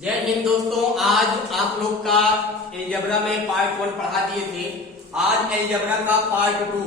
जय हिंद दोस्तों। आज आप लोग का अलजेब्रा में पार्ट 1 पढ़ा दिए थे। आज अलजेब्रा का पार्ट 2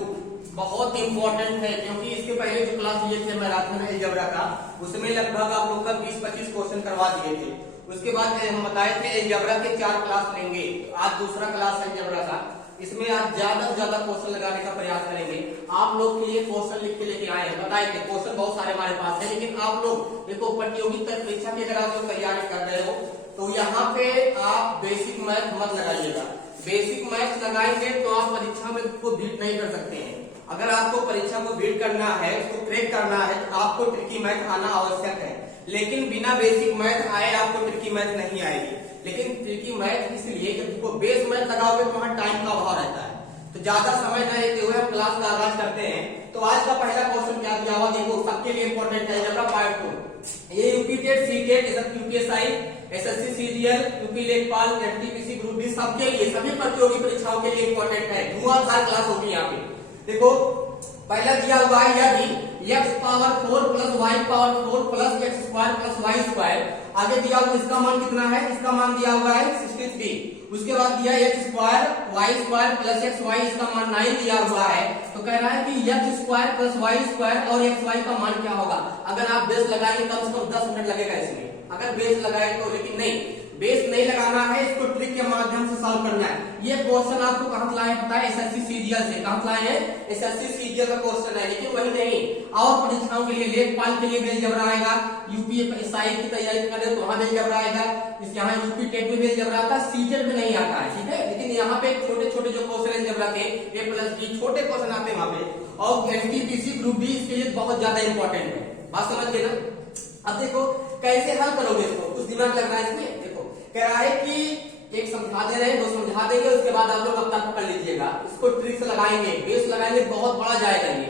बहुत इंपॉर्टेंट है, क्योंकि इसके पहले जो क्लास लिए थे मैराथन अलजेब्रा का, उसमें लगभग आप लोग का 20-25 क्वेश्चन करवा दिए थे। उसके बाद हम बताए थे अलजेब्रा के 4 क्लास लेंगे। आज दूसरा क्लास है अलजेब्रा का। इसमें आज ज्यादा से ज्यादा क्वेश्चन लगाने का प्रयास करेंगे। आप लोग के लिए क्वेश्चन लिख के लेके आए हैं, बताए थे क्वेश्चन बहुत सारे हमारे पास है, लेकिन आप लोग देखो प्रतियोगिता परीक्षा की अगर आप लोग तैयारी कर रहे हो तो यहाँ पे आप बेसिक मैथ मत लगाइएगा। बेसिक मैथ लगाएंगे तो आप परीक्षा में को बीट नहीं कर सकते हैं। अगर आपको परीक्षा को बीट करना है, उसको क्रैक करना है, तो आपको ट्रिकी मैथ आना आवश्यक है। लेकिन बिना बेसिक मैथ आए आपको ट्रिकी मैथ नहीं आएगी। लेकिन ट्रिकी मैथ इसलिए कि बेस मैथ लगाओगे तो वहां टाइम का अभाव रहता है। तो ज्यादा समय न लेते हुए हम क्लास का आगाज करते हैं। तो आज का पहला क्वेश्चन क्या दिया हुआ देखो, सबके लिए इंपॉर्टेंट है अलजेब्रा पार्ट 2। ये UP TET, C TET, UPSI, SSC, CGL, UP लेखपाल, एनटीपीसी, ग्रुप डी, सबके लिए, सभी प्रतियोगी परीक्षाओं के लिए इंपॉर्टेंट है। धुआंधार क्लास होगी यहाँ पे। देखो पहला दिया हुआ है यदि x power 4 plus y power 4 plus x square plus y square, आगे दिया हुआ इसका मान कितना है, इसका मान दिया हुआ है 63। उसके बाद दिया x square y square plus xy, इसका मान 9 दिया हुआ है। तो कह रहा है कि x square plus y square और xy का मान क्या होगा। अगर आप बेस लगाएंगे कम से कम 10 मिनट लगेगा इसमें, अगर बेस लगाए तो। लेकिन नहीं, बेस नहीं लगाना है, इसको ट्रिक के माध्यम से सॉल्व करना है। ये क्वेश्चन आपको कहां से लाए पता है, एसएससी सीजीएल से। कहां से लाए हैं, एसएससी सीजीएल का क्वेश्चन है। लेकिन वही नहीं, और परीक्षाओं के लिए लेखपाल के लिए भी अलजेब्रा आएगा, यूपीएसआई की तैयारी कर रहे तो वहां भी अलजेब्रा आएगा, यहाँ यूपी टेट में भी अलजेब्रा आता है, सीटेट में नहीं आता है, ठीक है। लेकिन यहाँ पे छोटे छोटे जो क्वेश्चन अलजेब्रा के A+B छोटे क्वेश्चन आते हैं वहां पे। और एनटीपीसी, ग्रुप डी इसके लिए बहुत ज्यादा इंपॉर्टेंट है। बात समझ गए ना। अब देखो कैसे हल करोगे इसको, कुछ दिमाग लग रहा है इसमें। देखो कह रहा है कि एक समझा दे रहे हैं, दो समझा देंगे, उसके बाद आप लोग अपना पकड़ लीजिएगा। इसको ट्रिक से लगाएंगे, बेस लगाएंगे, बहुत बड़ा जाएगा ये।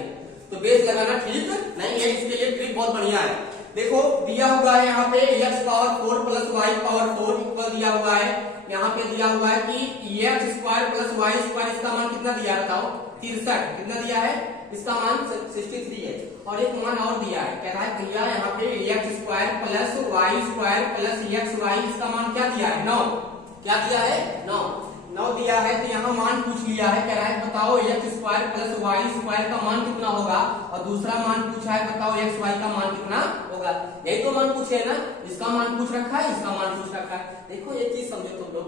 तो बेस लगाना ठीक नहीं है, इसके लिए ट्रिक बहुत बढ़िया है। देखो दिया हुआ है यहाँ पे x power 4 plus y power 4 equal दिया हुआ है। यहाँ पे दिया हुआ है कि x square plus y square, इसका मान कितना दिया है बताओ, 63। कितना दिया है, इसका मान 63 है। और एक मान और दिया है, कह रहा है भैया यहाँ पे x square plus y square plus xy, इसका मान क्या दिया है, 9। क्या दिया है, 9 दिया है। तो यहाँ मान पूछ लिया है, कह रहा है बताओ x square plus y square का मान कितना होगा, और दूसरा मान पूछा है बताओ xy का मान कितना होगा। यही तो मान पूछे है ना, इसका मान पूछ रखा है, इसका मान पूछ रखा है। देखो ये चीज समझो तुम लोग,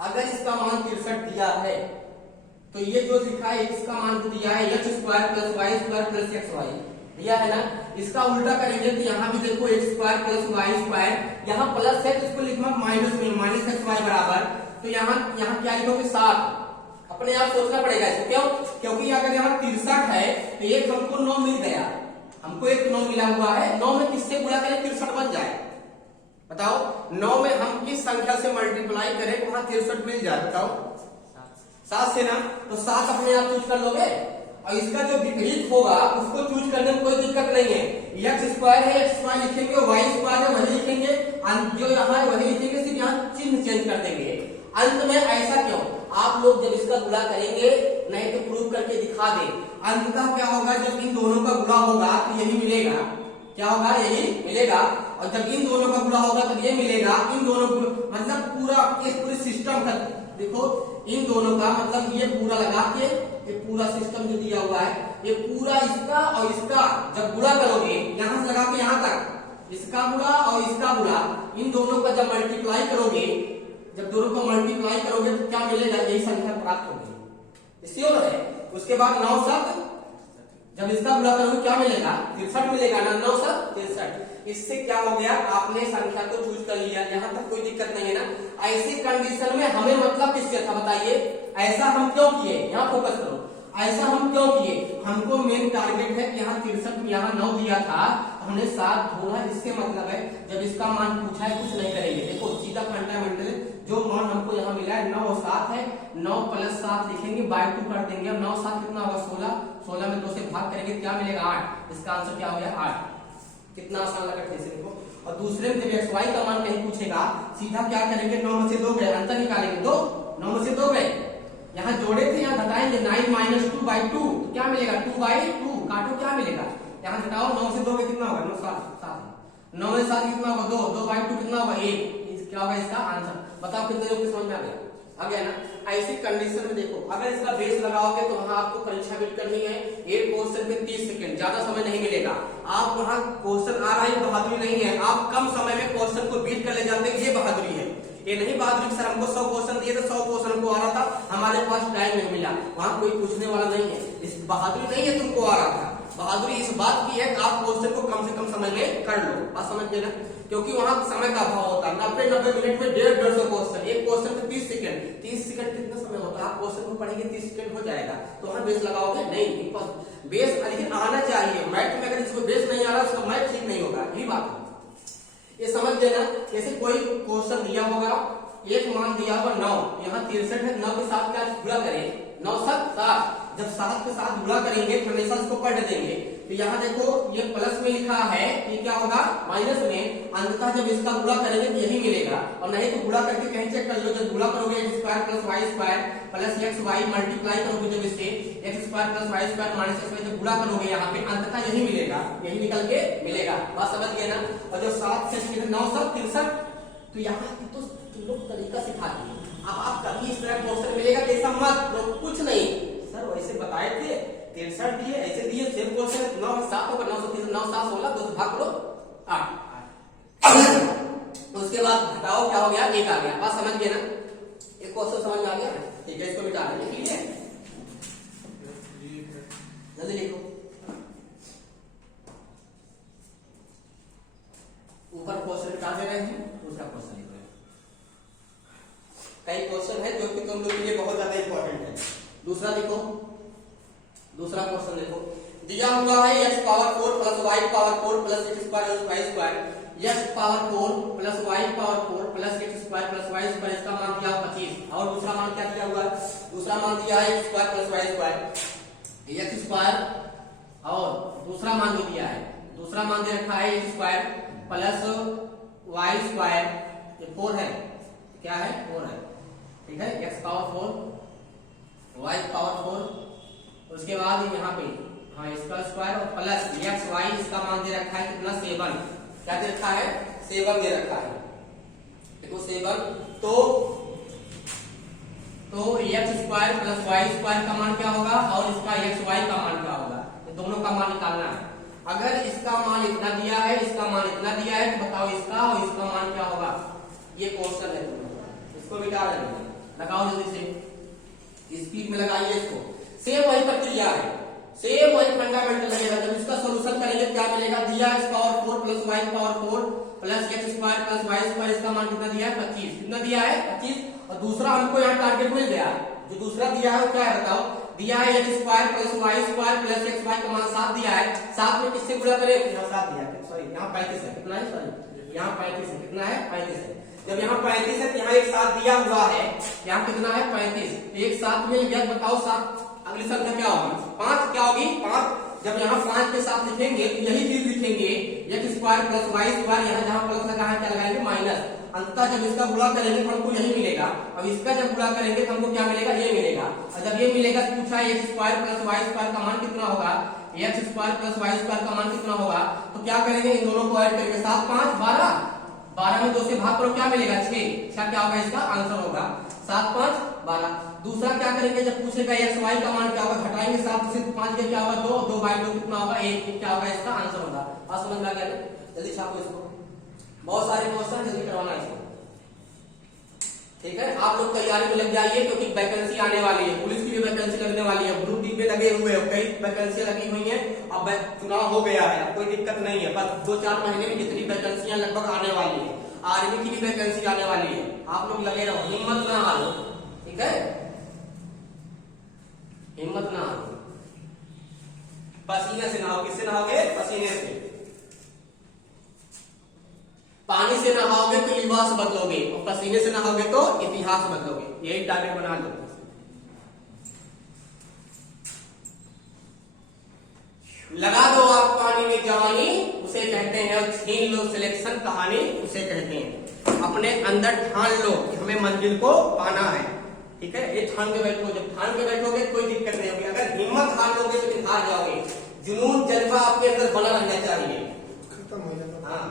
अगर इसका मान 63 दिया है तो ये जो लिखा है इसका मान दिया है x square plus y square plus xy दिया है ना। इसका उल्टा करेंगे तो यहाँ भी देखो x square plus y square, यहाँ प्लस है तो इसको लिखना माइनस में, माइनस xy बराबर। तो यहाँ क्या लिखोगे 7। अपने आप सोचना पड़ेगा इसको, क्यों, क्योंकि अगर यहाँ 63 है तो एक हमको 9 मिल गया, हमको एक 9 मिला हुआ है। 9 में किससे गुणा करें 63 बन जाए, बताओ। 9 में हम किस संख्या से मल्टीप्लाई करें तो वहां 63 मिल जाए, बताओ। 7 से ना, तो 7 अपने आप चूज कर लोगे। और इसका जो विपरीत होगा उसको चूज करने में कोई दिक्कत नहीं है। x स्क्वायर है, x स्क्वायर लिखेंगे, y स्क्वायर है वही लिखेंगे, जो यहाँ है वही लिखेंगे, सिर्फ यहाँ चिन्ह चेंज कर देंगे अंत में। ऐसा क्यों, आप लोग जब इसका गुणा करेंगे, नहीं तो प्रूव करके दिखा दे, अंततः क्या होगा, जब इन दोनों का गुणा होगा तो यही मिलेगा। क्या होगा, यही मिलेगा। और जब इन दोनों का गुणा होगा तब ये मिलेगा। इन दोनों मतलब पूरा इस पूरे सिस्टम का देखो, इन दोनों का मतलब ये पूरा लगा के, ये पूरा सिस्टम जो दिया हुआ है, ये पूरा इसका और इसका जब गुणा करोगे, यहां से लगा के यहां तक, इसका गुणा और इसका गुणा, इन दोनों का जब मल्टीप्लाई करोगे, जब दोनों को मल्टीप्लाई करोगे तो क्या मिलेगा, यही संख्या प्राप्त होगी। श्योर है। उसके बाद 9 7, जब इसका गुणा करोगे क्या मिलेगा, 63 मिलेगा ना, 9 7 63। इससे क्या हो गया, आपने संख्या को चूज कर लिया, यहाँ तक कोई दिक्कत नहीं है ना। ऐसी कंडीशन में हमें मतलब किससे था बताइए, ऐसा हम क्यों किए, यहाँ फोकस करो, ऐसा हम क्यों किए। हमको मेन टारगेट है कि यहाँ 63, यहाँ 9 दिया था, हमने 7 ढूंढा। इससे मतलब है जब इसका मान पूछा है कुछ नहीं करेंगे। देखो सीधा फंडामेंटल जो मान हमको यहाँ मिला है 9 और 7 है, 9 प्लस 7 लिखेंगे, बाय 2 कर देंगे। 9 7 कितना होगा 16, 16 में 2 से भाग करेंगे क्या मिलेगा 8। इसका आंसर क्या हो गया 8। कितना आसान लगा टेंशन को। और दूसरे में जब xy का मान नहीं पूछेगा, सीधा क्या करेंगे, 9 में से 2 गए, अंतर निकालेंगे, 2 9 में से 2 गए, यहाँ जोड़े थे यहाँ घटाएंगे, 9 माइनस 2 बाई 2 तो क्या मिलेगा 2 बाई 2, काटो क्या मिलेगा, यहाँ घटाओ, 9 से 2 कितना होगा 9 7 9 में 7 कितना होगा 2 2 बाई 2 कितना होगा 1। क्या होगा इसका आंसर। बताओ कितने लोग समझ में आ गया ना। ऐसी कंडीशन में देखो, अगर इसका बेस लगाओगे तो वहां आपको परीक्षा बीट करनी है, एक क्वेश्चन पे 30 सेकंड, ज्यादा समय नहीं मिलेगा। आप वहां क्वेश्चन आ रहा है, बहादुरी नहीं है, आप कम समय में क्वेश्चन को बीट कर ले जाते हैं, ये बहादुरी है। ये नहीं बहादुरी सर हमको 100 क्वेश्चन दिए थे, 100 क्वेश्चन को आ रहा था, हमारे पास टाइम नहीं मिला, वहां कोई पूछने वाला नहीं है। इस बहादुरी नहीं है तुमको आ रहा था, बहादुरी इस बात की है कि आप क्वेश्चन को कम से कम समय में कर लो। बात समझ गए ना, क्योंकि वहां समय का अभाव होता है। 90 मिनट में 150 क्वेश्चन, एक क्वेश्चन पे 30 सेकंड, 30 सेकंड कितना समय होता है, आप क्वेश्चन को पढ़ेंगे 30 सेकंड हो जाएगा, तो वहां बेस लगाओगे नहीं। बेस लेकिन आना चाहिए, मैथ में अगर इसको बेस नहीं आ रहा उसका मैथ ठीक नहीं होगा, यही बात है। ये समझ लेना, जैसे कोई क्वेश्चन दिया होगा, एक मान दिया होगा 9, यहाँ 63 है, 9 के साथ क्या गुणा करें, 9 7 7, जब 7 के साथ गुणा करेंगे हमेशा इसको पलट देंगे। तो यहाँ देखो ये प्लस में लिखा है, ये क्या होगा माइनस में, अंततः जब इसका गुणा करेंगे तो यही मिलेगा। और नहीं तो गुणा करके कहीं चेक कर लो, जब गुणा करोगे x square plus y square plus x y multiply करोगे जब इससे x square plus y square minus x y, जब गुणा करोगे यहाँ पे अंततः यही मिलेगा, यही निकल के मिलेगा। बात समझ गए ना। और जो 7 से 9 7 63, तो यहाँ की तो तुम लोग तरीका सिखा दिए। अब आप कभी इस तरह क्वेश्चन मिलेगा कि ऐसा मत कुछ नहीं सर वैसे बताए थे, 63 दिए ऐसे दिए, सेम क्वेश्चन 9 7 होगा, 9 7 16, 2 से भाग करो 8। उसके बाद घटाओ क्या हो गया, 1 आ गया। बात समझ गए ना, एक क्वेश्चन समझ में आ गया, ठीक है। इसको मिटा दें, लिख लीजिए, जल्दी लिखो। ऊपर क्वेश्चन मिटा दे रहे हैं, दूसरा क्वेश्चन लिख रहे हैं। कई क्वेश्चन है जो कि तुम लोग के लिए बहुत ज्यादा इंपॉर्टेंट है। दूसरा देखो, दूसरा क्वेश्चन देखो, दिया हुआ है x power 4 plus y power 4 plus x square plus y square, x power 4 plus y power 4 plus x square plus y square, इसका मान दिया 25। और दूसरा मान क्या दिया हुआ है, दूसरा मान दिया है x square plus y square, x square, और दूसरा मान भी दिया है, दूसरा मान दे रखा है x square plus y square, ये 4 है, क्या है 4 है, ठीक है, x पावर 4 y पावर 4, उसके बाद यहाँ पे हाँ इसका स्क्वायर और प्लस एक्स वाई, इसका मान दे रखा है कितना 7, क्या दे रखा है 7 दे रखा है, देखो 7। तो x square plus y square का मान क्या होगा और इसका एक्स वाई का मान क्या होगा, ये दोनों का मान निकालना है। अगर इसका मान इतना दिया है, इसका मान इतना दिया है, तो बताओ इसका और इसका मान क्या होगा। ये क्वेश्चन है, इसको मिटा देंगे, लगाओ जल्दी से, स्पीड में लगाइए इसको। सेम वही प्रक्रिया है, सेम वही फंडामेंटल लगेगा। जब इसका सॉल्यूशन करेंगे क्या मिलेगा, दिया x power 4 plus y power 4 plus x square plus y square, इसका मान कितना दिया है 25, कितना दिया है 25। और दूसरा हमको यहाँ टारगेट मिल गया, जो दूसरा दिया है वो क्या है बताओ, दिया है x square plus y square plus x y का मान 7 दिया है, 7 में किससे गुणा करें, यहाँ 7 दिया है, सॉरी यहाँ 35 है, कितना है सॉरी यहाँ 35 है, कितना है 35 है। जब यहाँ 35 है तो यहाँ एक 7 दिया हुआ है, यहाँ कितना है 35, एक 7 मिल गया, बताओ 7 अगली संख्या क्या होगी 5, क्या होगी 5। जब यहाँ 5 के साथ लिखेंगे तो यही चीज लिखेंगे, x square plus y square, यहाँ जहाँ प्लस लगा है क्या लगाएंगे माइनस, अंततः जब इसका गुणा करेंगे तो हमको यही मिलेगा। अब इसका जब गुणा करेंगे तो हमको क्या मिलेगा, ये मिलेगा। और जब ये मिलेगा तो पूछा है x square plus y square का मान कितना होगा, x square plus y square का मान कितना होगा, तो क्या करेंगे इन दोनों को ऐड करेंगे, 7 5 12, 12 में 2 से भाग करो क्या मिलेगा 6, क्या होगा इसका आंसर होगा 7 5 12। दूसरा क्या करेंगे, जब पूछेगा एक्स वाई का मान क्या होगा, घटाएंगे 7 से 5 के क्या होगा 2, 2 बाई 2 कितना होगा 1, क्या होगा इसका आंसर होगा। बात समझ में आ गया, जल्दी छापो इसको, बहुत सारे क्वेश्चन जल्दी करवाना इसको, ठीक है। आप लोग तैयारी में लग जाइए क्योंकि वैकेंसी आने वाली है, पुलिस की भी वैकेंसी लगने वाली है, ग्रुप डी में लगे हुए हैं, कई वैकेंसी लगी हुई है। अब चुनाव हो गया है, अब कोई दिक्कत नहीं है, बस 2-4 महीने में जितनी वैकेंसियां लगभग आने वाली है, आर्मी की भी वैकेंसी आने वाली है, आप लोग लगे रहो, हिम्मत ना हारो, ठीक है, हिम्मत ना हारो। पसीने से नहाओ, किससे नहाओगे, पसीने से। पानी से नहाओगे तो लिबास बदलोगे, और पसीने से नहाओगे तो इतिहास बदलोगे, यही टारगेट बना लो। लगा दो आप पानी में जवानी, उसे कहते हैं, और छीन लो सिलेक्शन कहानी, उसे कहते हैं। अपने अंदर ठान लो कि हमें मंजिल को पाना है, ठीक है, ये ठान के बैठो। जब ठान के बैठोगे कोई दिक्कत नहीं होगी, अगर हिम्मत हार लोगे तो फिर हार जाओगे। जुनून जज्बा आपके अंदर बना रहना चाहिए, खत्म हो जाता। हाँ,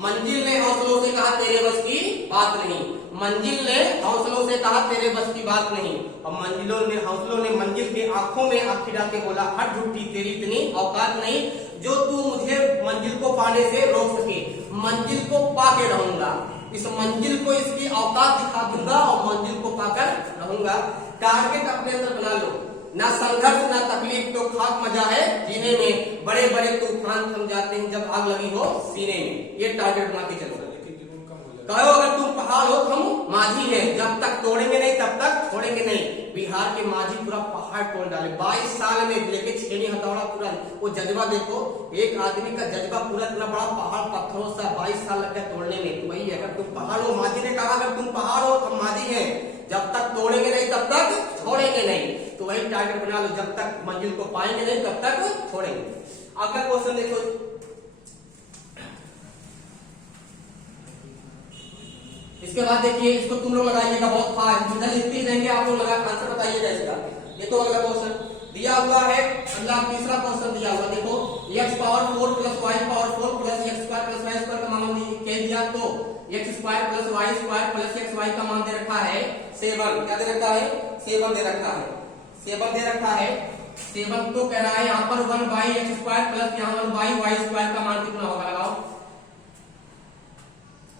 मंजिल ने हौसलों से कहा तेरे बस की बात नहीं, मंजिल ने हौसलों से कहा तेरे बस की बात नहीं, और हौसलों ने मंजिल के आंखों में आंख खिला के बोला हट झूठी तेरी इतनी औकात नहीं जो तू मुझे मंजिल को पाने से रोक सके, मंजिल को पाके रहूंगा, इस मंजिल को इसकी औकात दिखा दूंगा और मंजिल को पाकर रहूंगा। टारगेट अपने अंदर बना लो, ना संघर्ष ना तकलीफ तो खाक मजा है जीने में, बड़े बड़े तूफान थम जाते हैं जब आग लगी हो सीने में, ये टारगेट बना के चलो। कहो अगर तुम पहाड़ हो हम माझी हैं, जब तक तोड़ेंगे नहीं तब तक छोड़ेंगे नहीं। बिहार के माझी पूरा पहाड़ तोड़ डाले 22 साल में, लेके छेनी हथौड़ा पूरा, वो जज्बा देखो, एक आदमी का जज्बा पूरा इतना बड़ा पहाड़ पत्थरों से 22 साल लग गया तोड़ने में। वही है, अगर तुम पहाड़ हो, माझी ने कहा अगर तुम पहाड़ हो तो माझी है, जब तक तोड़ेंगे नहीं तब तक छोड़ेंगे नहीं। तो वही टारगेट बना लो, जब तक मंजिल को पाएंगे नहीं तब तक छोड़ेंगे। अगला क्वेश्चन देखो, इसके बाद देखिए, इसको तुम लोग लगाइएगा बहुत फास्ट, इधर लिखते ही रहेंगे, आप लोग लगा आंसर बताइएगा इसका। ये तो अगला क्वेश्चन दिया हुआ है, अगला तीसरा क्वेश्चन दिया हुआ, देखो x power 4 plus y power 4 plus x square plus y square का मान कह दिया, तो x square plus y square plus x y का मान दे रखा है 7, क्या दे रखा है 7 दे रखा है, 7 दे रखा है 7। तो कह रहा है यहाँ पर 1 बाई x स्क्वायर प्लस यहाँ 1 बाई y स्क्वायर का मान कितना होगा, लगाओ।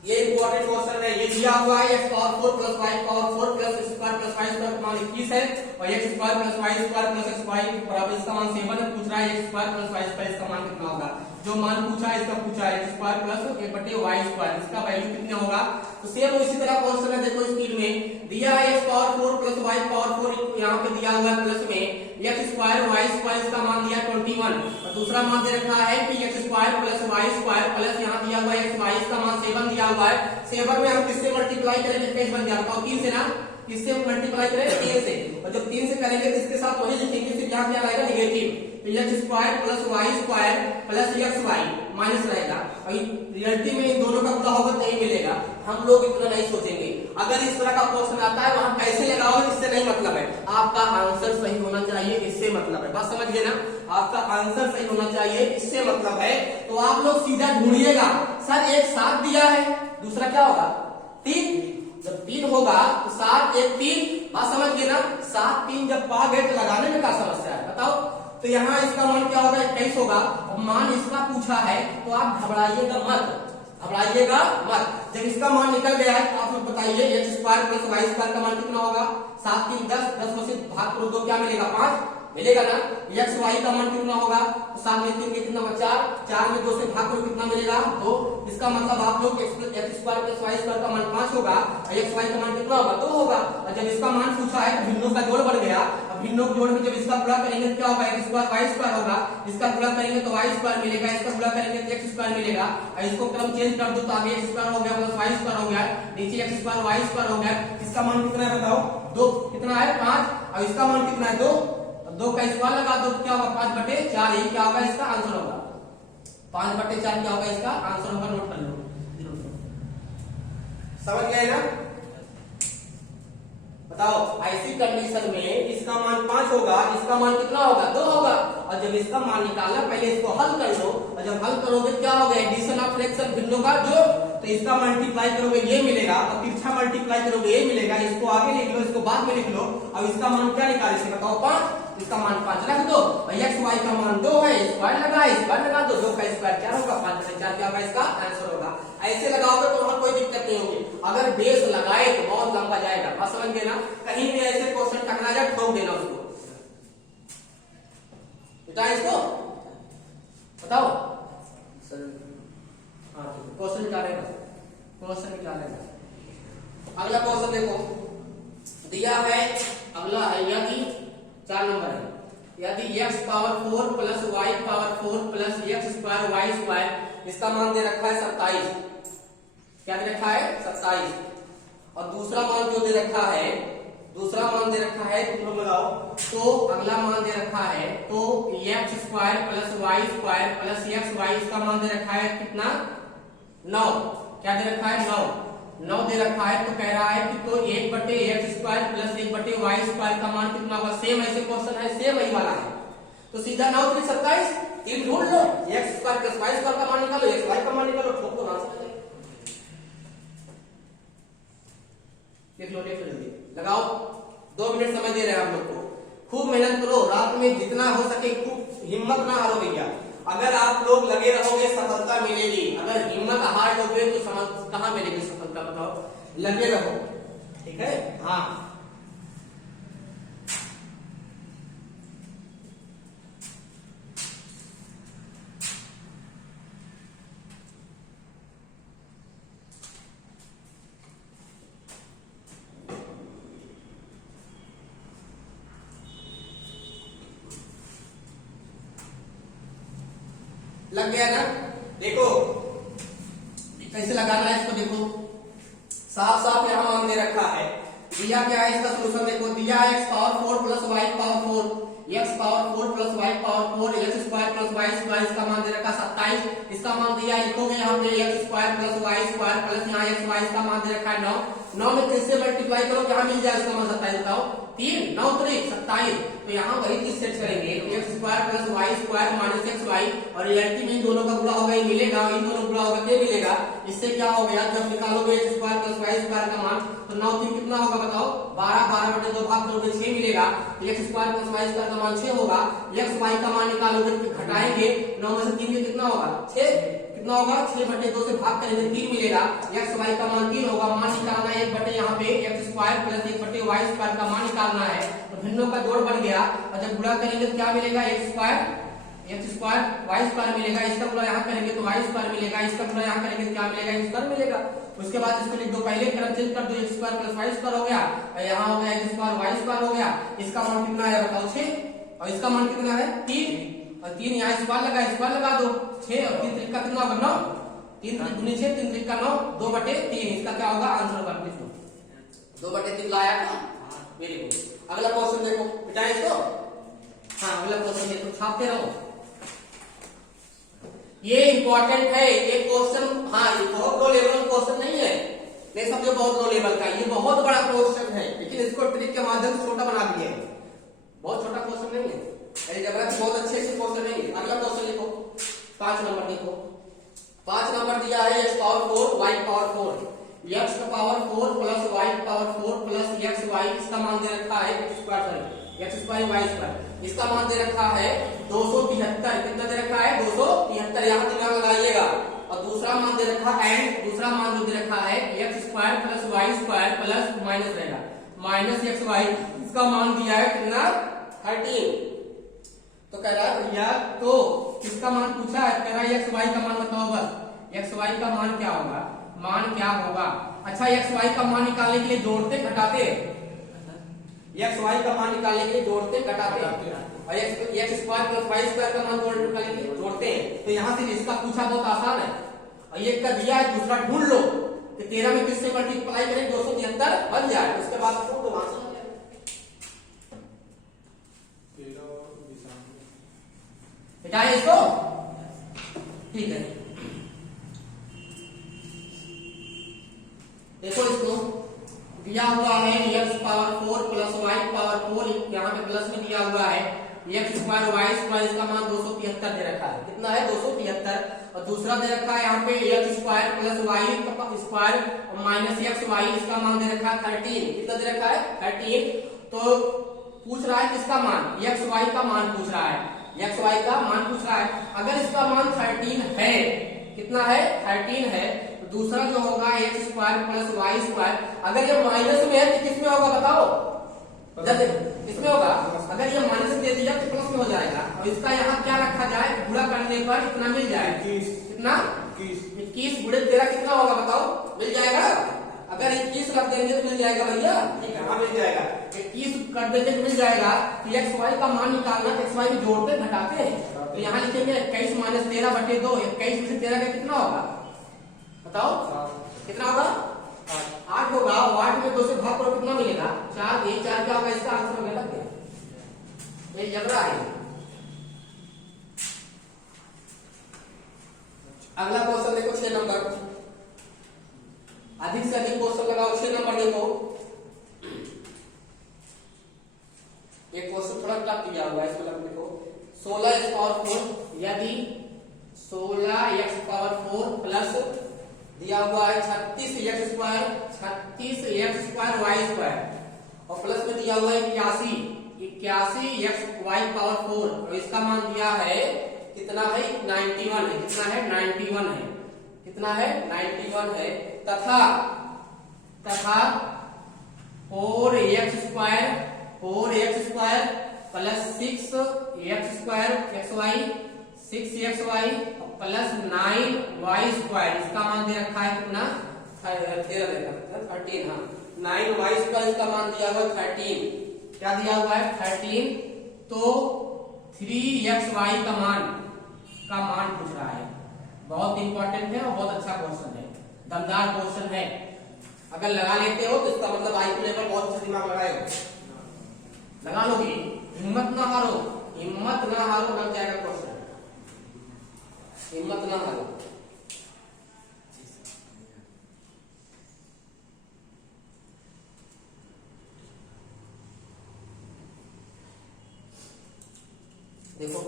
ये इंपॉर्टेंट क्वेश्चन है, ये दिया हुआ है x power 4 plus y power 4 plus x square plus y square का मान 21 है, और x square plus y square plus xy बराबर इसका मान 7 है। पूछ रहा है x square plus y square इसका मान कितना होगा, जो मान पूछा है इसका पूछा है x स्क्वायर प्लस a बटे y स्क्वायर, इसका वैल्यू कितना होगा। तो सेम उसी तरह क्वेश्चन है, देखो स्क्रीन में दिया है x power 4 plus y power 4, यहाँ पे दिया हुआ है प्लस में x स्क्वायर y स्क्वायर इसका मान दिया 21, और दूसरा मान दे रखा है कि x square plus y square plus यहाँ दिया हुआ है xy, इसका मान 7 दिया हुआ है। 7 में हम किससे मल्टीप्लाई करेंगे, पेज बन गया, बताओ 3 से ना, किससे मल्टीप्लाई करेंगे 3 से, और जब 3 से करेंगे तो इसके साथ वही लिखेंगे, फिर यहाँ क्या आएगा नेगेटिव, तो x square plus y square plus xy minus रहेगा, और रियलिटी में इन दोनों का पूरा होगा नहीं मिलेगा। हम लोग इतना नहीं सोचेंगे, अगर इस तरह का क्वेश्चन आता है वहां कैसे लगाओ इससे नहीं मतलब है, आपका आंसर सही होना चाहिए इससे मतलब है, बात समझ गए ना, आपका आंसर सही होना चाहिए इससे मतलब है। तो आप लोग सीधा ढूंढिएगा, सर एक 7 दिया है, दूसरा क्या होगा 3, जब 3 होगा तो 7 1 3, बात समझ गए ना, 7 3 जब पा गए तो लगाने में क्या समस्या है बताओ। तो यहाँ इसका मान क्या होगा 21 होगा, और मान इसका पूछा है तो आप घबराइएगा मत, घबराइएगा मत। जब इसका मान निकल गया है तो आप लोग बताइए x square plus y square का मान कितना होगा, 7 3 10, 10 में से भाग करो 2 क्या मिलेगा 5 मिलेगा ना। x y का मान कितना होगा, तो 7 में 3 कितना बचा 4 में 2 से भाग करो कितना मिलेगा 2, इसका मतलब आप लोग x square plus y square का मान 5 होगा, और x y का मान कितना होगा 2 होगा। और जब इसका मान पूछा है तो भिन्नों का जोड़ बन गया, अब भिन्नों के जोड़ में जब इसका गुणा करेंगे तो क्या होगा x स्क्वायर y स्क्वायर होगा, इसका गुणा करेंगे तो y स्क्वायर मिलेगा, इसका गुणा करेंगे तो x स्क्वायर मिलेगा, और इसको क्रम चेंज कर दो तो आगे x स्क्वायर हो गया प्लस y स्क्वायर हो गया, नीचे x स्क्वायर y स्क्वायर हो गया। इसका मान कितना है बताओ 2, कितना है 5, और इसका मान कितना है 2, 2 का स्क्वायर लगा दो क्या होगा 5 बटे 4, ये क्या होगा इसका आंसर होगा 5 बटे 4 क्या होगा इसका आंसर होगा, नोट कर लो, समझ गए ना। बताओ ऐसी कंडीशन में इसका मान 5 होगा, इसका मान कितना होगा 2 होगा, और जब इसका मान निकालना पहले इसको हल कर लो, और जब हल करोगे क्या होगा एडिशन ऑफ फ्रैक्शन भिन्नों का जो, तो इसका मल्टीप्लाई करोगे ये मिलेगा, और तिरछा मल्टीप्लाई करोगे ये मिलेगा, इसको आगे लिख लो इसको बाद में लिख लो। अब इसका मान क्या निकाले से बताओ 5, इसका मान 5 रख दो, और x y का मान 2 है, स्क्वायर लगा दो, 2 का स्क्वायर क्या होगा 5 बटे 4 क्या होगा इसका आंसर होगा। ऐसे लगाओगे तो वहां कोई दिक्कत नहीं होगी, अगर बेस लगाए तो बहुत लंबा जाएगा, बात समझ गए ना। कहीं भी ऐसे क्वेश्चन टकरा जाए ठोक देना उसको, बेटा इसको बताओ क्वेश्चन निकालेगा, क्वेश्चन निकालेगा। अगला क्वेश्चन देखो दिया है, अगला है यदि 4 नंबर है, यदि x power 4 plus y power 4 plus x square y square, इसका मान दे रखा है 27, क्या दे रखा है 27, और दूसरा मान जो दे रखा है, दूसरा मान दे रखा है तुम लोग लगाओ, तो अगला मान दे रखा है तो x square plus y square plus xy, इसका मान दे रखा है कितना 9, क्या दे रखा है 9 दे रखा है। तो कह रहा है कि तो 1 बटे एक्स स्क्वायर प्लस 1 बटे वाई स्क्वायर का मान कितना होगा, सेम ऐसे क्वेश्चन है, सेम वही वाला है, तो सीधा 9 3 27 3 ढूंढ लो, x square plus y square का मान निकालो, एक्स वाई का मान निकालो, ठोक दो आंसर। में दे रहे हैं हम लोग को। खूब मेहनत करो, रात में जितना हो सके खूब हिम्मत ना हारो भैया। अगर आप लोग लगे रहोगे सफलता मिलेगी, अगर हिम्मत हार लोगे तो कहाँ मिलेगी सफलता, बताओ। लगे रहो, ठीक है। हाँ लग गया ना। देखो कैसे लगाना है इसको, देखो साफ साफ यहाँ मान दे रखा है। दिया क्या है इसका सोल्यूशन, देखो दिया है x power 4 plus y power 4, x power 4 plus y power 4, x square plus y square, इसका मान दे रखा 27। इसका मान दिया लिखोगे यहाँ पे x square plus y square plus यहाँ xy, इसका मान दे रखा है 9। 9 में 3 से मल्टीप्लाई करो, क्या मिल जाए इसका मान 27, बताओ। 3 9 3 27। तो यहाँ वही चीज सेट करेंगे, x square plus y square minus x y, और रियलिटी में इन दोनों का गुणा होगा, ये मिलेगा, इन दोनों गुणा होगा, क्या मिलेगा। इससे क्या हो गया, जब निकालोगे x square plus y square का मान, तो 9 3 कितना होगा बताओ, 12, 12 बटे 2 भाग करोगे 6 मिलेगा। X square plus y square का मान 6 होगा। एक्स वाई का मान निकालोगे, घटाएंगे, 9 में से 3 में कितना होगा 6, कितना होगा 6 बटे 2 से भाग करेंगे 3 मिलेगा। एक्स वाई का मान 3 होगा। मान निकालना है 1 बटे यहाँ पे एक्स स्क्वायर प्लस 1 बटे वाई स्क्वायर का मान निकालना है, तो भिन्नों का जोड़ बन गया। और जब गुणा करेंगे तो क्या मिलेगा, एक्स स्क्वायर वाई स्क्वायर मिलेगा। इसका गुणा यहाँ करेंगे तो वाई स्क्वायर मिलेगा, इसका गुणा यहाँ करेंगे तो क्या मिलेगा, एक्स स्क्वायर मिलेगा। उसके बाद इसको लिख दो, पहले क्रम चेंज कर दो, x square plus y square हो गया, और यहाँ हो गया एक्स स्क्वायर वाई स्क्वायर हो गया। इसका मान कितना है बताओ 6, और इसका मान कितना है 3, और 3 यहाँ स्क्वायर लगा दो, 6 और 3 त्रिक का कितना होगा 9, 3 दूनी 6 3 त्रिक का 9, 2 बटे 3, इसका क्या होगा आंसर होगा 2 बटे 3 लाया था। Very good. अगला क्वेश्चन देखो, मिटाएं इसको। हाँ अगला क्वेश्चन देखो, छापते रहो, ये इंपॉर्टेंट है ये क्वेश्चन। हाँ ये बहुत लो लेवल क्वेश्चन नहीं है, नहीं समझो बहुत लो लेवल का, ये बहुत बड़ा क्वेश्चन है, लेकिन इसको ट्रिक के माध्यम से छोटा बना दिया है। बहुत छोटा क्वेश्चन नहीं है, अलजेब्रा बहुत अच्छे से क्वेश्चन नहीं है। अगला क्वेश्चन लिखो, 5 नंबर देखो। 5 नंबर दिया है x power 4 y power 4, x का power 4 plus y power 4 plus x y, इसका मान दे रखा है x स्क्वायर y स्क्वायर, इसका मान दे रखा है 273। कितना दे रखा है 273, यहाँ दिमाग लगाइएगा। और दूसरा मान दे रखा है, दूसरा मान जो दे रखा है x square plus y square plus minus रहेगा माइनस एक्स वाई, इसका मान दिया है कितना 13। तो कह रहा है भैया, तो किसका मान पूछा है, कह रहा है एक्स वाई का मान बताओ बस। एक्स वाई का मान क्या होगा, मान क्या होगा। अच्छा एक्स वाई का मान निकालने के लिए जोड़ते घटाते, एक्स वाई का मान निकालने के लिए जोड़ते घटाते, और x square plus y square का मान निकालने के लिए जोड़ते हैं। तो यहाँ से इसका पूछा बहुत आसान है, और ये का दिया है, दूसरा ढूंढ लो कि 13 में किससे मल्टीप्लाई करें 273 बन जाए, उसके बाद छोड़ दो वहां से। मिटाएं इसको, ठीक है। देखो इसको दिया हुआ है x power 4 plus y power 4, यहाँ पे प्लस में दिया हुआ है x स्क्वायर y स्क्वायर, इसका मान 273 दे रखा है। कितना है 273, और दूसरा दे रखा है यहाँ पे x square plus y square minus x y, इसका मान दे रखा है 13। कितना दे रखा है 13। तो पूछ रहा है किसका मान, एक्स वाई का मान पूछ रहा है, एक्स वाई का मान पूछ रहा है। अगर इसका मान 13 है, कितना है 13 है, तो दूसरा जो होगा x square plus y square, अगर ये माइनस में है तो किसमें होगा बताओ, किसमें होगा। अगर ये माइनस दे दिया तो प्लस में हो जाएगा, और इसका यहाँ क्या रखा जाए, गुणा करने पर इतना मिल जाए, कितना 21 गुणे 13 कितना होगा बताओ, मिल जाएगा। अगर 21 रख देंगे तो मिल जाएगा भैया, ठीक है हाँ मिल जाएगा। 21 कर देंगे तो मिल जाएगा। तो एक्स वाई का मान निकालना, एक्स वाई में जोड़ते घटाते हैं, तो यहाँ लिखेंगे 21 माइनस 13 बटे 2, 21 में से 13 का कितना होगा बताओ, कितना होगा 8 होगा। 8 में 2 से भाग करो कितना मिलेगा 4, ये 4 क्या होगा, इसका आंसर होगा लग गया, ये जबरा है। अगला क्वेश्चन देखो 6 नंबर, अधिक से अधिक क्वेश्चन लगाओ। 6 नंबर देखो, ये क्वेश्चन थोड़ा टफ दिया हुआ है, इसको देखो 16x पावर 4, यदि 16x पावर 4 प्लस दिया हुआ है 36x स्क्वायर वाई स्क्वायर, और प्लस में दिया हुआ है 81 एक्स वाई पावर 4 और इसका मान दिया है कितना है 91 है। कितना है 91 है। कितना है 91 है। तथा 4x square plus 6xy plus 9y square इसका मान दे रखा है कितना 13 हाँ 9y स्क्वायर इसका मान दिया हुआ 13। क्या दिया हुआ है 13। तो 3xy का मान पूछ रहा है। बहुत इंपॉर्टेंट है और बहुत अच्छा क्वेश्चन है, दमदार क्वेश्चन है। अगर लगा लेते हो तो इसका मतलब IQ लेवल बहुत अच्छा दिमाग लगाए लगा लोगे। हिम्मत ना हारो लग जाएगा क्वेश्चन। हिम्मत ना हारो। देखो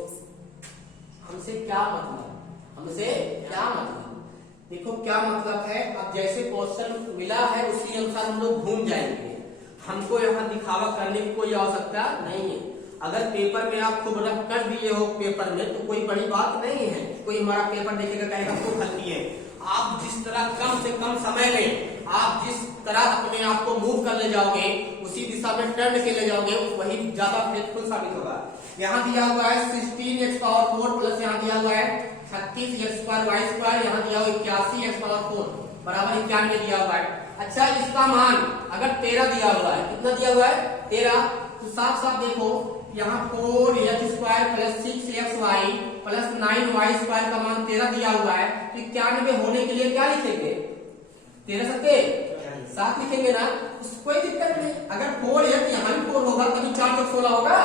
हमसे क्या मतलब देखो क्या मतलब है। अब जैसे क्वेश्चन मिला है उसी अनुसार हम लोग घूम जाएंगे। हमको यहाँ दिखावा करने की कोई आवश्यकता नहीं है। अगर पेपर में आप खूब रख कर दिए हो पेपर में तो कोई बड़ी बात नहीं है। कोई हमारा पेपर देखेगा कहेगा खूब हल दिए। आप जिस तरह कम से कम समय में आप जिस तरह अपने आप को मूव कर ले जाओगे उसी दिशा में टर्न के ले जाओगे वही ज्यादा फेथफुल साबित होगा। यहाँ दिया हुआ है 16x पावर 4 प्लस यहाँ दिया हुआ है 36x स्क्वायर वाई स्क्वायर यहाँ दिया हुआ 81x पावर 4 बराबर 91 दिया हुआ है। अच्छा इसका मान अगर 13 दिया हुआ है कितना दिया हुआ है 13 तो साफ साफ देखो यहाँ 4x square plus 6xy plus 9y square का मान 13 दिया हुआ है। तो 91 होने के लिए क्या लिखेंगे 13 सत्ते 7 लिखेंगे ना। कोई दिक्कत नहीं। अगर 4x यहाँ भी 4 होगा तभी 4 तक 16 होगा।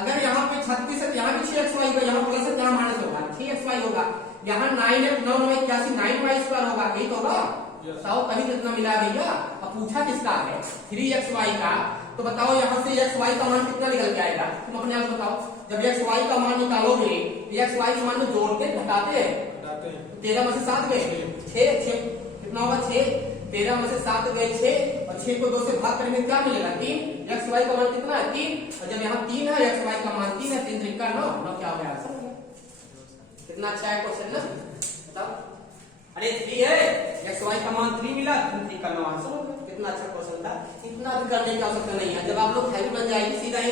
अगर यहाँ पे 36 है यहाँ भी 6xy होगा। यहाँ प्लस है यहाँ माइनस होगा 6xy होगा। यहाँ 9x 9 9 81 9y स्क्वायर होगा। यही तो होगा। बताओ कभी कितना मिला भैया। अब पूछा किसका है 3xy का तो बताओ यहाँ से xy का मान कितना निकल के आएगा तुम अपने आप बताओ। जब xy का मान निकालोगे xy के मान में जोड़ के घटाते हैं 13 में से 7 गए 6 कितना होगा 6 13 में से 7 गए 6 और 6 को 2 से भाग करेंगे क्या मिलेगा 3। xy का मान कितना है 3 और जब यहाँ 3 है xy का मान 3 है 3 3 9 क्या हो गया आंसर। कितना अच्छा है क्वेश्चन ना बताओ। अरे 3 है xy का मान 3 मिला 3 3 9 आंसर हो गया। कितना अच्छा क्वेश्चन था। इतना भी करने की आवश्यकता नहीं है। जब आप लोग हैवी बन जाएगी सीधा ही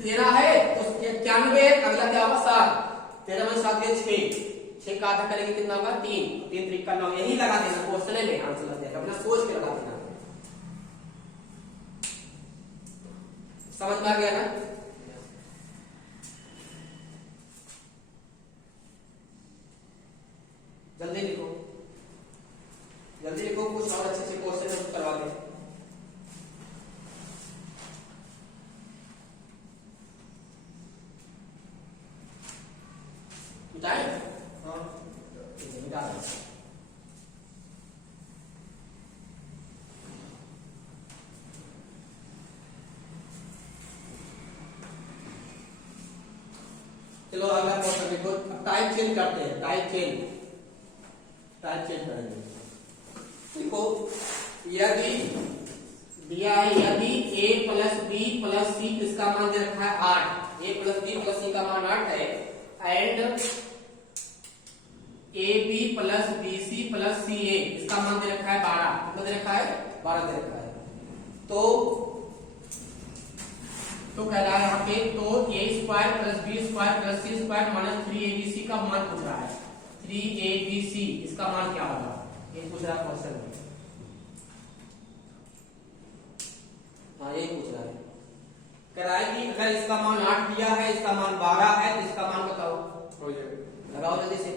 13 है तो 91 अगला क्या होगा 7 13 में 7 गए 6 का आधा करेंगे कितना होगा 3 3 3 का 9 यही लगा देना क्वेश्चन में आंसर लग जाएगा। अपना सोच के लगा देना। समझ में आ गया ना। जल्दी लिखो कुछ और अच्छे से क्वेश्चन करवा दे। चलो अगला क्वेश्चन देखो। टाइप चेंज करते हैं। टाइप चेंज करेंगे। देखो यदि दिया है यदि a plus b plus c इसका मान दे रखा है 8 a plus b plus c का मान 8 है and ab plus bc plus ca इसका मान दे रखा है 12। कितना दे रखा है 12 दे रखा है। तो कह रहा है यहाँ पे तो a square plus b square plus c square minus 3abc का मान पूछ रहा है। 3abc इसका मान क्या होगा ये पूछ रहा क्वेश्चन में। हाँ यही पूछ रहा है। कह रहा है कि अगर इसका मान 8 दिया है इसका मान 12 है तो इसका मान बताओ। हो जाएगा लगाओ जल्दी से।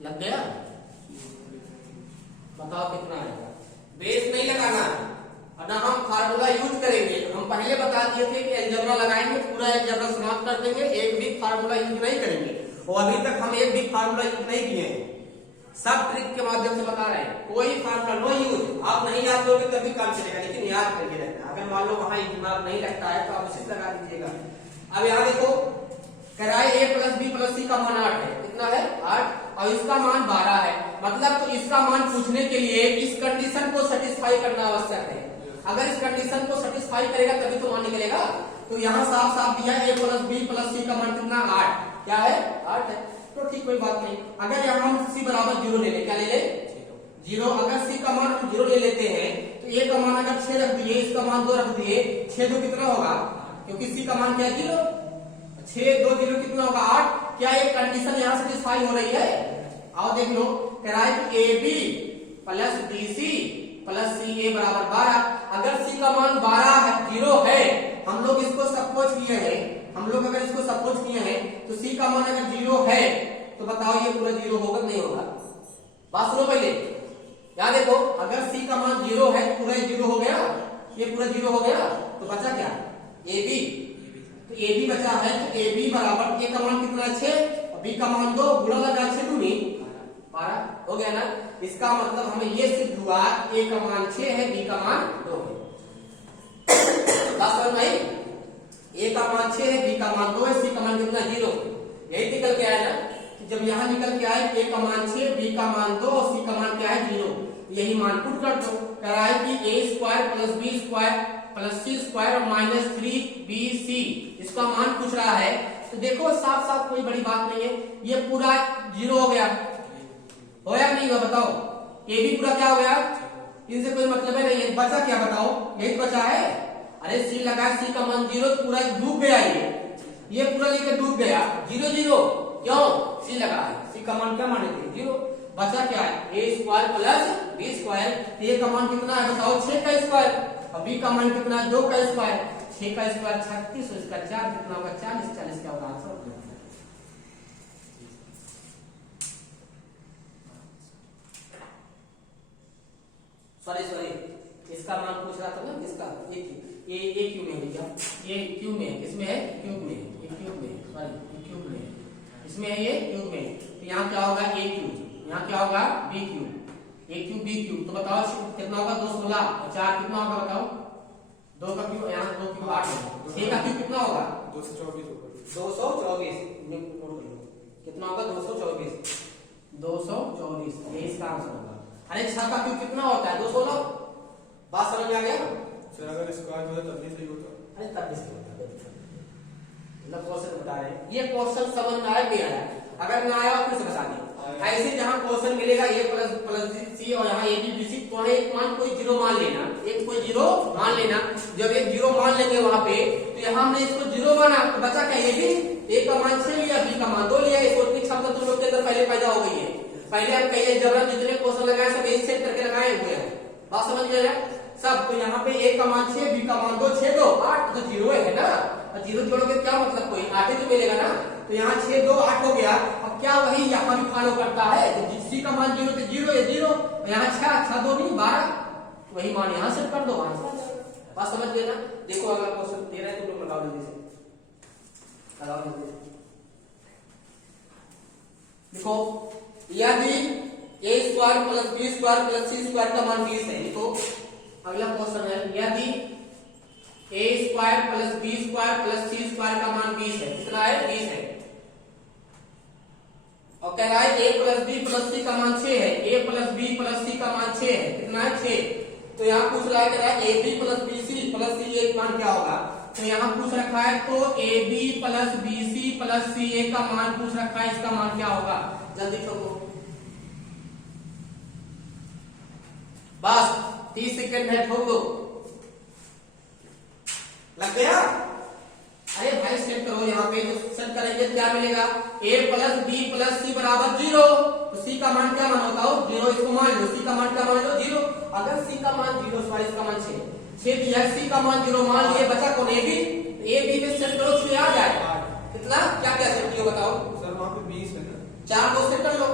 लग गया। बताओ कितना आएगा। बेस नहीं लगाना और ना हम फार्मूला यूज करेंगे। हम पहले बता दिए थे कि अलजेब्रा लगाएंगे पूरा अलजेब्रा समाप्त कर देंगे। एक भी फार्मूला यूज नहीं करेंगे और अभी तक हम एक भी फार्मूला यूज नहीं किए हैं। सब ट्रिक के माध्यम से बता रहे हैं, कोई फार्मूला नो यूज, आप नहीं याद करोगे तभी काम चलेगा, लेकिन याद करके रखना। अगर मान लो वहां दिमाग नहीं लगता है तो आप उसे लगा दीजिएगा। अब यहाँ देखो कराए a plus b plus c का मान 8 है, कितना है 8, और इसका मान 12 है, मतलब तो इसका मान पूछने के लिए इस कंडीशन को सेटिस्फाई करना आवश्यक है। अगर इस कंडीशन को सेटिस्फाई करेगा तभी तो मान निकलेगा। तो यहाँ साफ साफ दिया a plus b plus c का मान कितना 8, क्या है 8 है, तो ठीक कोई बात नहीं। अगर यहाँ हम c बराबर 0 ले ले, क्या ले ले 0, अगर c का मान हम 0 ले लेते हैं तो a का मान अगर 6 रख दिए, इसका मान 2 रख दिए, 6 2 कितना होगा, क्योंकि c का मान क्या है 0, 6 2 0 कितना होगा 8। क्या एक कंडीशन यहाँ सेटिस्फाई हो रही है? आओ देख लो, कह रहा है कि ab plus bc plus ca बराबर 12। अगर c का मान 12 है, 0 है, हम लोग इसको सपोज किए हैं, हम लोग अगर इसको सपोज किए हैं तो c का मान अगर 0 है तो बताओ ये पूरा 0 होगा नहीं होगा? बात सुनो पहले, यहाँ देखो अगर c का मान 0 है तो पूरा 0 हो गया, ये पूरा 0 हो गया, तो बचा क्या ab, तो ab बचा है, तो ab बराबर a का मान कितना 6 और b का मान 2, गुणा लगा 6 दूनी 12 हो गया ना। इसका मतलब हमें ये सिद्ध हुआ a का मान 6 है, b का मान 2 है। बात समझ में आई? a का मान 6 है, b का मान 2 है, c का मान कितना 0, यही निकल के आया ना। जब यहाँ निकल के आए a का मान 6, b का मान 2 और c का मान क्या है 0, यही मान पुट कर दो। कह रहा है कि a square plus b square plus c square और माइनस 3bc, इसका मान पूछ रहा है। तो देखो साफ साफ कोई बड़ी बात नहीं है, ये पूरा 0 हो गया, होया नहीं हुआ बताओ, a भी पूरा क्या हो गया, इनसे कोई मतलब है नहीं है, बचा क्या बताओ, यही बचा है। अरे c लगा, c का मान 0 तो पूरा डूब गया, ये पूरा लेकर डूब गया 0 0, क्यों c लगा है, c का मान क्या माने थे 0, बचा क्या है a square plus b square, a का मान कितना है बताओ 6 का स्क्वायर, और b का मान कितना है 2 का स्क्वायर, 6 का स्क्वायर 36, इसका 4 कितना होगा 40, 40 क्या होगा आंसर। सॉरी इसका मान पूछ रहा था ना, इसका ये क्यों में है क्या, ये क्यों में है, किसमें है क्यूब में, ये क्यूब में, सॉरी क्यूब में, इसमें है ये क्यूब में, तो यहाँ क्या होगा a क्यूब, यहाँ क्या होगा b cube, a cube b cube, तो बताओ कितना होगा 2 16 और 4 कितना होगा बताओ, 2 का क्यूब, यहाँ 2 क्यूब 8 है, 6 का क्यूब कितना होगा 224, कितना होगा 224, ये इसका आंसर होगा। अरे 6 का क्यूब कितना होता है 216, बात समझ में आ गया ना। सर अगर स्क्वायर होता तब भी सही होता, अरे तब भी सही होता, मतलब क्वेश्चन बता रहे हैं, ये क्वेश्चन समझ में आया नहीं आया, अगर ना आया फिर से बता दें। ऐसे जहां क्वेश्चन मिलेगा a प्लस c और यहाँ a b b c, तो एक मान कोई 0 मान लेना, एक कोई 0 मान लेना, जब एक 0 मान लेंगे वहां पे, तो यहाँ हमने इसको 0 माना, तो बचा क्या ये भी, a का मान 6 लिया, b का मान 2 लिया, ये सोचने की क्षमता तुम लोग के अंदर पहले पैदा हो गई है। पहले हम कहिए जब जितने क्वेश्चन लगाए सब एक सेट करके लगाए हुए हैं, बात समझ में सब। तो यहाँ पे a का मान 6, b का मान 2, 6 2 8, तो 0 है ना, और 0 जोड़ोगे क्या मतलब कोई 8 ही तो मिलेगा ना, तो यहाँ 6 2 8 हो गया। अब क्या वही यहाँ भी फॉलो करता है, तो c का मान 0 तो 0 है 0, यहाँ 6 2 नहीं 12, वही मान यहाँ सेट कर दो, बात समझ गए ना। देखो अगला क्वेश्चन दे रहे हैं तुम लोग लगाओ जल्दी से, लगाओ जल्दी। देखो यदि a square plus b square plus c square का मान 20 है, देखो अगला क्वेश्चन है, यदि a square plus b square plus c square का मान 20 है, कितना है 20 है, और कह रहा है a plus b plus c का मान 6 है, a plus b plus c का मान 6 है, कितना है 6, तो यहाँ पूछ रहा है कह रहा है ab plus bc plus c एक मान क्या होगा, तो यहाँ पूछ रखा है तो ab plus bc plus ca का मान पूछ रखा है, इसका मान क्या होगा, जल्दी ठोको, बस 30 सेकंड है, ठोक दो, लग गया। अरे भाई सेट करो, यहाँ पे जो सेट करेंगे क्या मिलेगा, a plus b plus c बराबर 0, तो c का मान क्या मान होता हो 0, इसको मान लो, c का मान क्या मान लो 0, अगर c का मान 0 सॉरी इसका मान 6 दिया, c का मान 0 मान लिए, बचा कौन a b में सेट करो 6 आ जाए, कितना क्या क्या सेट किया बताओ सर वहाँ पे 20 है ना, 4 को सेट कर लो,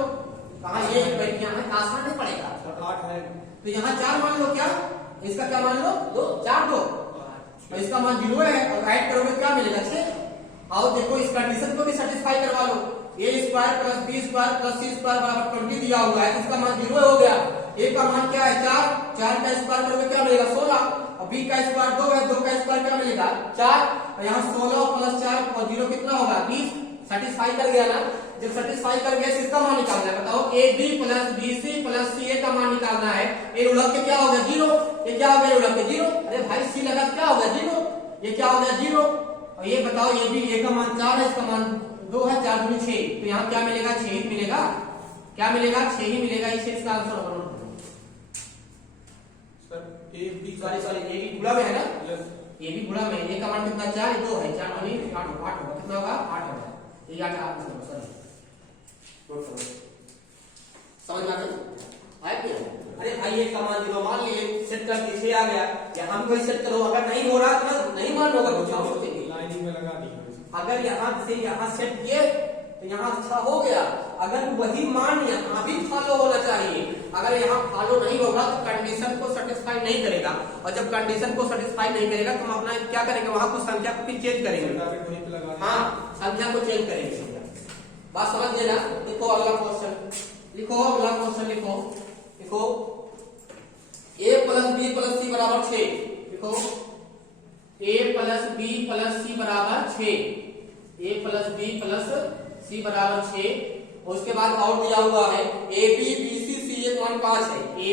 कहा ये बैठ गया है, आसान नहीं पड़ेगा, सर 8 है, तो यहाँ 4 मान लो, क्या इसका क्या मान लो 2 4 2, और इसका मान 0 है, और ऐड करोगे क्या मिलेगा 6, और देखो इस कंडीशन को भी सेटिस्फाई करवा लो। A square plus b square plus c square बराबर 20 दिया हुआ है, इसका मान 0 हो गया। ए का मान क्या है 4, 4 का स्क्वायर करोगे क्या मिलेगा 16, और बी का स्क्वायर 2 है, 2 का स्क्वायर क्या मिलेगा 4, और यहाँ 16 प्लस 4 और 0 कितना होगा 20। सेटिस्फाई कर गया ना। जब सेटिस्फाई कर गया इसका मान निकालना है। बताओ a B plus B c plus c a का मान निकालना है। ए उलट के क्या हो गया 0, ये क्या हो गया उलट के 0। अरे भाई सी लगा क्या हो गया 0, ये क्या हो गया 0। और ये बताओ ये भी ए का मान 4 है, इसका मान 2 है, 4 दूनी 6, तो यहाँ क्या मिलेगा 6 ही मिलेगा। क्या मिलेगा 6 ही मिलेगा। इसे इसका आंसर होगा सर ए बी सॉरी ए भी गुणा में है ना, यस ये भी गुणा में। ए का मान कितना 4, 2 है, 4 दूनी 8 होगा, कितना होगा 8 होगा। ये 8 आप सॉरी नोट करो, समझ में आता है क्या। अरे भाई ये का मान 0 मान लिए, सेट कर पीछे आ गया, यहाँ भी सेट करो। अगर नहीं हो रहा तो नहीं मान होगा कुछ आप सोचेंगे। लाइनिंग में लगा दी अगर यहाँ से यहाँ सेट किए तो यहाँ अच्छा हो गया। अगर वही मान यहाँ भी फॉलो होना चाहिए। अगर यहाँ फॉलो नहीं होगा तो कंडीशन को सेटिस्फाई नहीं करेगा, और जब कंडीशन को सेटिस्फाई नहीं करेगा तो हम अपना क्या करेंगे, वहां कुछ संख्या को फिर चेंज करेंगे। हाँ संख्या को चेंज करेंगे। बात समझ गए ना। लिखो अगला क्वेश्चन, लिखो अगला क्वेश्चन, लिखो लिखो a प्लस बी प्लस सी बराबर 6। लिखो a प्लस बी प्लस सी बराबर 6, a प्लस बी प्लस सी बराबर 6। उसके बाद और दिया हुआ है ए बी बी सी सी ए मान 5 है। ए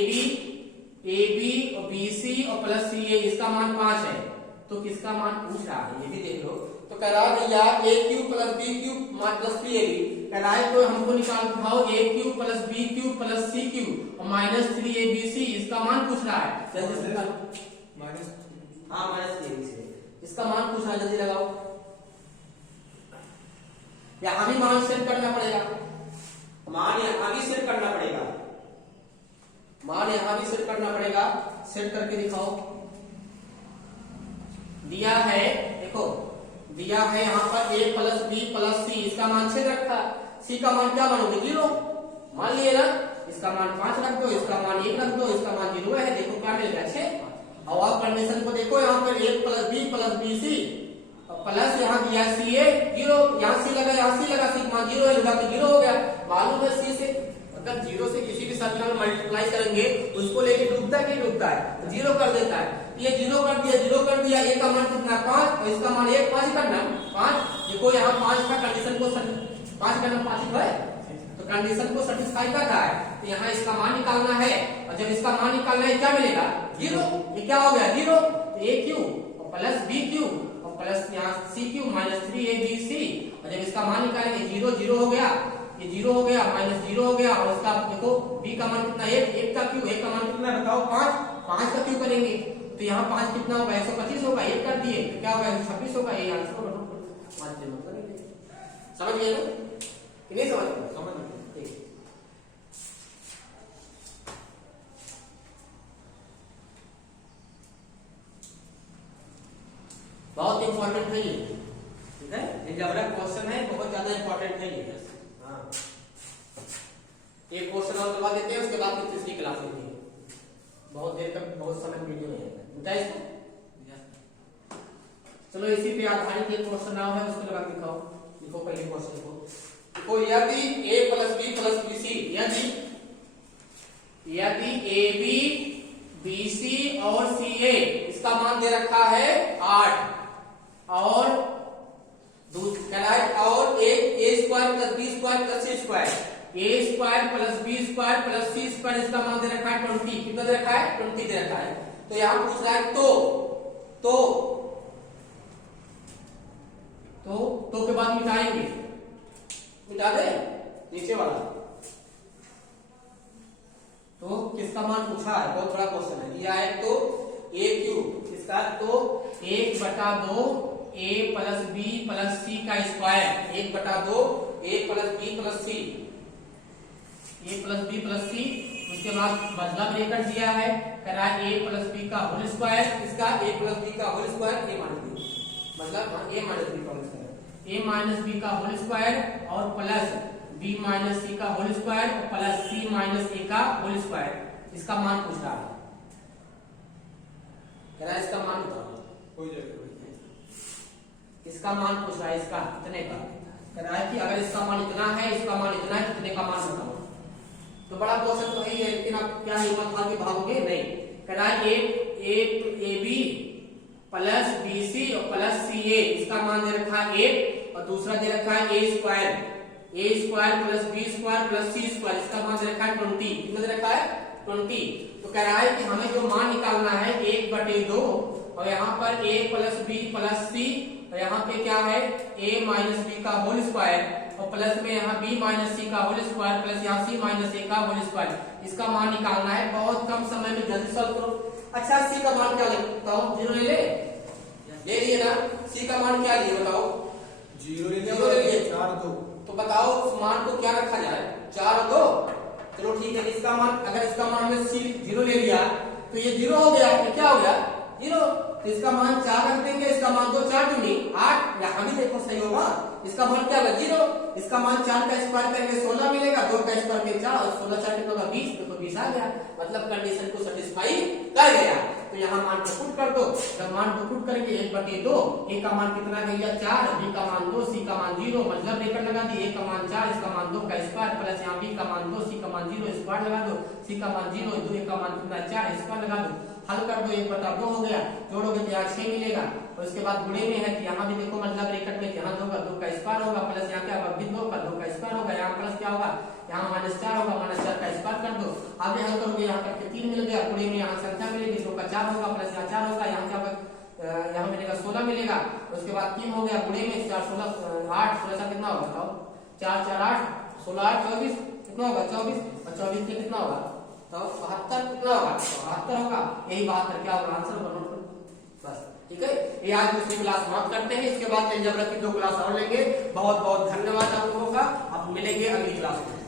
बी और बी सी और प्लस सी ए इसका मान 5 है। तो किसका मान पूछ रहा है ये भी देख लो। तो कह रहा है भैया a cube plus b cube मान प्लस बी ए बी कह रहा है, तो हमको निकाल दिखाओ a cube plus b cube plus c cube और माइनस 3 ए बी सी, इसका मान पूछ रहा है। जल्दी माइनस हाँ माइनस 3 ए बी सी इसका मान पूछ रहा है, जल्दी लगाओ। यहाँ भी मान सेट करना पड़ेगा, मान यहाँ भी सेट करना पड़ेगा, मान यहाँ भी सेट करना पड़ेगा। सेट करके दिखाओ। दिया है देखो, दिया है यहाँ पर a प्लस बी प्लस सी, इसका मान 6 रखा, सी का मान क्या मानोगे 0 मान लिए ना। इसका मान 5 रख दो, इसका मान 1 रख दो, इसका मान 0 है। देखो क्या मिल गया 6। और आप कंडीशन को देखो, यहाँ पर a plus B c plus यहाँ दिया सी ए 0, यहाँ सी लगा, यहाँ सी लगा, सी मान 0 है, लगा तो 0 हो गया। मालूम है सी से अगर 0 से किसी भी संख्या में मल्टीप्लाई करेंगे उसको लेके डूबता है कि डूबता है 0 कर देता है। ये 0 कर दिया, 0 कर दिया। ए का मान कितना 5 और इसका मान 1, 5 करना 5। देखो यहाँ 5 का कंडीशन को 5 करना 5 है, तो कंडीशन को सेटिस्फाई कर रहा है। तो यहाँ इसका मान निकालना है, और जब इसका मान निकालना है क्या मिलेगा 0। ये क्या हो गया 0, तो ए क्यूब और प्लस बी क्यूब और प्लस यहाँ c cube minus 3 a b सी। और जब इसका मान निकालेंगे 0 0 हो गया, ये 0 हो गया, माइनस 0 हो गया। और इसका देखो b का मान कितना 1, 1 का क्यूब, 1 का मान कितना बताओ 5, 5 का क्यूब करेंगे तो यहाँ 5 कितना होगा 125 होगा, 1 कर दिए तो क्या होगा 126 होगा। ये आंसर होगा। समझ गए ना कि नहीं समझ गए? समझ में ठीक। बहुत इंपॉर्टेंट है ये, ठीक है। अलजेब्रा क्वेश्चन है, बहुत ज्यादा इंपॉर्टेंट है ये। हाँ एक क्वेश्चन और करवा देते हैं, उसके बाद फिर तीसरी क्लास होती है। बहुत देर तक बहुत समय वीडियो नहीं है इसको। चलो इसी पे आधारित एक क्वेश्चन नाम है, उसको लगा दिखाओ। लिखो पहले क्वेश्चन को, देखो यदि a plus b plus B c, यदि ए बी बी सी और सी ए इसका मान दे रखा है 8 और और a square plus b square plus c square, a square plus b square plus c square इसका मान दे रखा है 20। कितना दे रखा है 20 दे रखा है। तो यहां पूछ रहा है तो के बाद मिटाएंगे, मिटा दे नीचे वाला। तो किसका मान पूछा है, बहुत बड़ा क्वेश्चन है। दिया है तो a क्यूब, इसका तो 1/2 a plus b plus c का square, 1/2 a plus b plus c, a plus b plus c. उसके बाद बदला ब्रैकेट दिया है, कह रहा है a प्लस बी का होल स्क्वायर, इसका a प्लस बी का whole square, a minus b, मतलब a माइनस बी का whole square, a minus b का होल स्क्वायर और प्लस b माइनस सी का होल स्क्वायर और प्लस c माइनस a का होल स्क्वायर। इसका मान पूछ रहा है, कह रहा है इसका मान बताओ। हो जाएगा। इसका मान पूछ रहा है, इसका कितने का कह रहा है कि अगर इसका मान इतना है, इसका मान इतना है, कितने का मान बताओ। तो बड़ा क्वेश्चन तो यही है, लेकिन आप क्या हिम्मत हार के भागोगे नहीं। कह रहा है A B plus B C और प्लस सी ए, इसका मान दे रखा है 8 और दूसरा दे रखा है a square plus b square plus c square, इसका मान दे रखा है 20। कितना दे रखा है 20। तो कह रहा है कि हमें जो मान निकालना है 1/2 और यहाँ पर a प्लस बी प्लस सी और यहाँ पे क्या है a माइनस बी का होल स्क्वायर और प्लस में यहाँ b माइनस सी का होल स्क्वायर प्लस यहाँ c माइनस a का होल स्क्वायर, इसका मान निकालना है। बहुत कम समय में जल्दी सॉल्व करो। अच्छा c का मान क्या बताओ, 0 ले लिए ना। c का मान क्या लिए बताओ, 0 ले जीरो ले लिए। 4 2। तो बताओ उस मान को क्या रखा जाए, 4 और 2। चलो ठीक है, इसका मान अगर इसका मान हमने c 0 ले लिया तो ये 0 हो गया, ये क्या हो गया 0। तो इसका मान 4 रख देंगे, इसका मान 2 4 दूनी 8, यहाँ भी देखो सही होगा। इसका मान क्या होगा 0, इसका मान 4 का स्क्वायर करेंगे 16 मिलेगा, 2 का स्क्वायर करेंगे 4 और 16 4 कितना होगा 20, तो 20 आ गया, मतलब कंडीशन को सेटिस्फाई कर गया। तो यहाँ मान को पुट कर दो, जब मान को पुट करेंगे 1/2, a का मान कितना भैया 4, b का मान 2, c का मान 0, मतलब ब्रैकेट लगा दी, a का मान 4, इसका मान 2 का स्क्वायर प्लस यहाँ b का मान 2, c का मान 0 स्क्वायर लगा दो, c का मान 0, 2 a का मान कितना 4 स्क्वायर लगा दो, हल कर दो 1/2 हो गया, जोड़ोगे तो यहाँ 6 मिलेगा और उसके बाद गुणे में है कि यहाँ भी देखो मतलब ब्रैकेट में यहाँ 2 का 2 का स्क्वायर होगा प्लस यहाँ क्या होगा 2 का 2 का स्क्वायर होगा, यहाँ प्लस क्या होगा यहाँ -4 होगा, -4 का स्क्वायर कर दो, आगे हल करोगे यहाँ करके 3 मिल गया, गुणे में यहाँ संख्या मिलेगी 2 का 4 होगा प्लस यहाँ 4 होगा, यहाँ क्या होगा यहाँ मिलेगा 16 मिलेगा, उसके बाद 3 हो गया, गुणे में 4 16 8 16 कितना होगा बताओ, 4 4 8 16 8 24 कितना होगा 24 और 24 के कितना होगा तो 72 कितना होगा 72 होगा, यही 72 क्या होगा आंसर नोट करो बस। ठीक है, ये आज दूसरी क्लास समाप्त करते हैं, इसके बाद अलजेब्रा की 2 क्लास और लेंगे। बहुत बहुत धन्यवाद आप लोगों का, अब मिलेंगे अगली क्लास में।